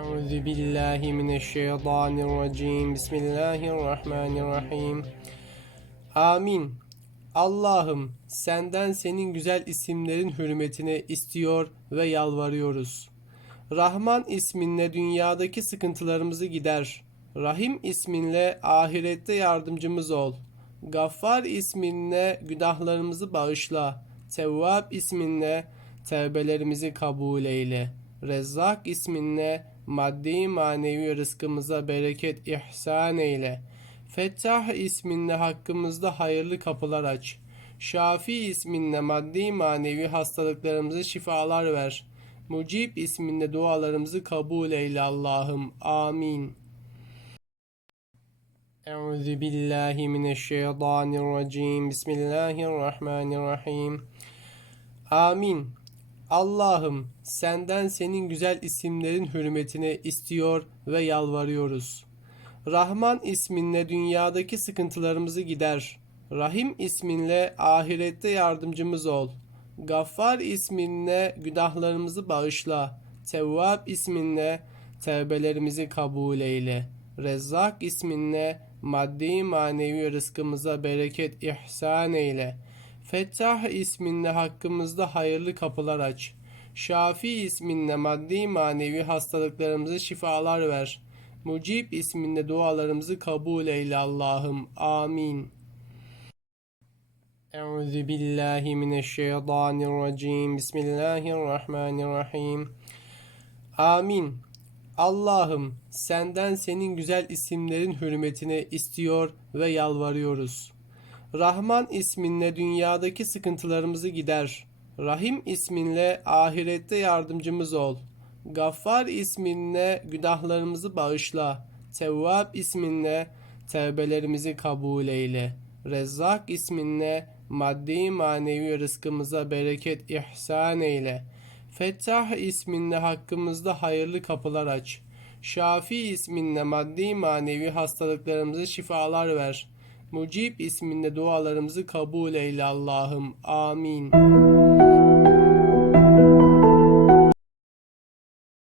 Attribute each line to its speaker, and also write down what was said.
Speaker 1: أعوذ بالله من الشيطان الرجيم بسم الله الرحمن الرحيم Amin. Allah'ım senden senin güzel isimlerin hürmetine istiyor ve yalvarıyoruz. Rahman isminle dünyadaki sıkıntılarımızı gider. Rahim isminle ahirette yardımcımız ol. Gaffar isminle günahlarımızı bağışla. Tevvab isminle tevbelerimizi kabul eyle. Rezzak isminle maddi manevi rızkımıza bereket ihsan eyle. Fettah isminle hakkımızda hayırlı kapılar aç. Şafi isminle maddi manevi hastalıklarımızı şifalar ver. Mucib isminle dualarımızı kabul eyle Allah'ım. Amin. Euzu billahi mineşşeytanirracim. Bismillahirrahmanirrahim. Amin. Allah'ım senden senin güzel isimlerin hürmetine istiyor ve yalvarıyoruz. Rahman isminle dünyadaki sıkıntılarımızı gider. Rahim isminle ahirette yardımcımız ol. Gaffar isminle günahlarımızı bağışla. Tevvab isminle tevbelerimizi kabul eyle. Rezzak isminle maddi manevi rızkımıza bereket ihsan eyle. Fettah isminle hakkımızda hayırlı kapılar aç. Şafi isminle maddi manevi hastalıklarımızı şifalar ver. Mucib isminle dualarımızı kabul eyle Allah'ım. Amin. Euzu billahi mineşşeytanirracim. Bismillahirrahmanirrahim. Amin. Allah'ım senden senin güzel isimlerin hürmetine istiyor ve yalvarıyoruz. Rahman isminle dünyadaki sıkıntılarımızı gider. Rahim isminle ahirette yardımcımız ol. Gaffar isminle günahlarımızı bağışla. Tevvab isminle tevbelerimizi kabul eyle. Rezzak isminle maddi manevi rızkımıza bereket ihsan eyle. Fettah isminle hakkımızda hayırlı kapılar aç. Şafi isminle maddi manevi hastalıklarımızı şifalar ver. Mucib isminle dualarımızı kabul eyle Allah'ım. Amin.